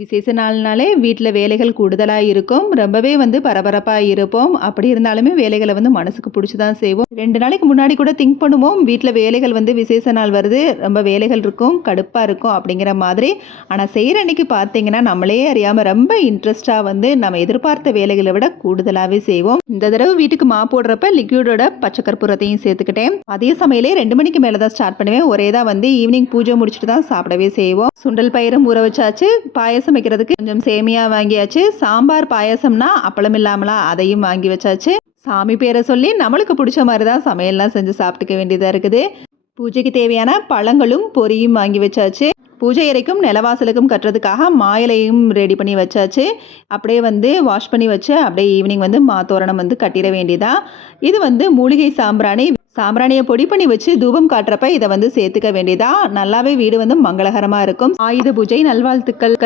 விசேஷ நாள்னாலே வீட்டில் வேலைகள் கூடுதலாக இருக்கும். ரொம்பவே பரபரப்பாக இருப்போம். அப்படி இருந்தாலுமே வேலைகளை மனசுக்கு பிடிச்சி தான் செய்வோம். 2 நாளைக்கு முன்னாடி கூட திங்க் பண்ணுவோம். வீட்டில் வேலைகள் விசேஷ நாள் வருது, ரொம்ப வேலைகள் இருக்கும், கடுப்பாக இருக்கும் அப்படிங்கிற மாதிரி. ஆனால் செய்கிற அன்னைக்கு பார்த்தீங்கன்னா நம்மளே அறியாமல் ரொம்ப இன்ட்ரெஸ்ட்டாக நம்ம எதிர்பார்த்த வேலைகளை விட கூடுதலாகவே செய்வோம். இந்த தடவை வீட்டுக்கு மா போடுறப்ப லிக்யூடோட பச்சை கற்பூரத்தையும் சேர்த்துக்கிட்டேன். அதே சமையலே 2 மணிக்கு மேலே தான் ஸ்டார்ட் பண்ணுவேன். ஒரே தான் ஈவினிங் பூஜை முடிச்சுட்டு தான் சாப்பிடவே செய்வோம். சுண்டல் பயிரும் ஊற வச்சாச்சு. பாயசம் வைக்கிறதுக்கு கொஞ்சம் சேமியா வாங்கியாச்சு. சாம்பார் பாயசம்னா அப்பளம் இல்லாமலா அதையும் வாங்கி வச்சாச்சு. சாமி பேரை சொல்லி நம்மளுக்கு பிடிச்ச மாதிரி தான் சமையல்லாம் செஞ்சு சாப்பிட்டுக்க வேண்டியதாக இருக்குது. பூஜைக்கு தேவையான பழங்களும் பொரியும் வாங்கி வச்சாச்சு. பூஜை அறைக்கும் நிலவாசலுக்கும் கட்டுறதுக்காக மாயிலையும் ரெடி பண்ணி வச்சாச்சு. அப்படியே வாஷ் பண்ணி வச்சு அப்படியே ஈவினிங் மாத்தோரணம் கட்டிட வேண்டியதா. இது மூலிகை சாம்பிராணியை பொடி பண்ணி வச்சு தூபம் காட்டுறப்ப இதை சேர்த்துக்க வேண்டியதா. நல்லாவே வீடு மங்களகரமாக இருக்கும். ஆயுத பூஜை நல்வாழ்த்துக்கள்.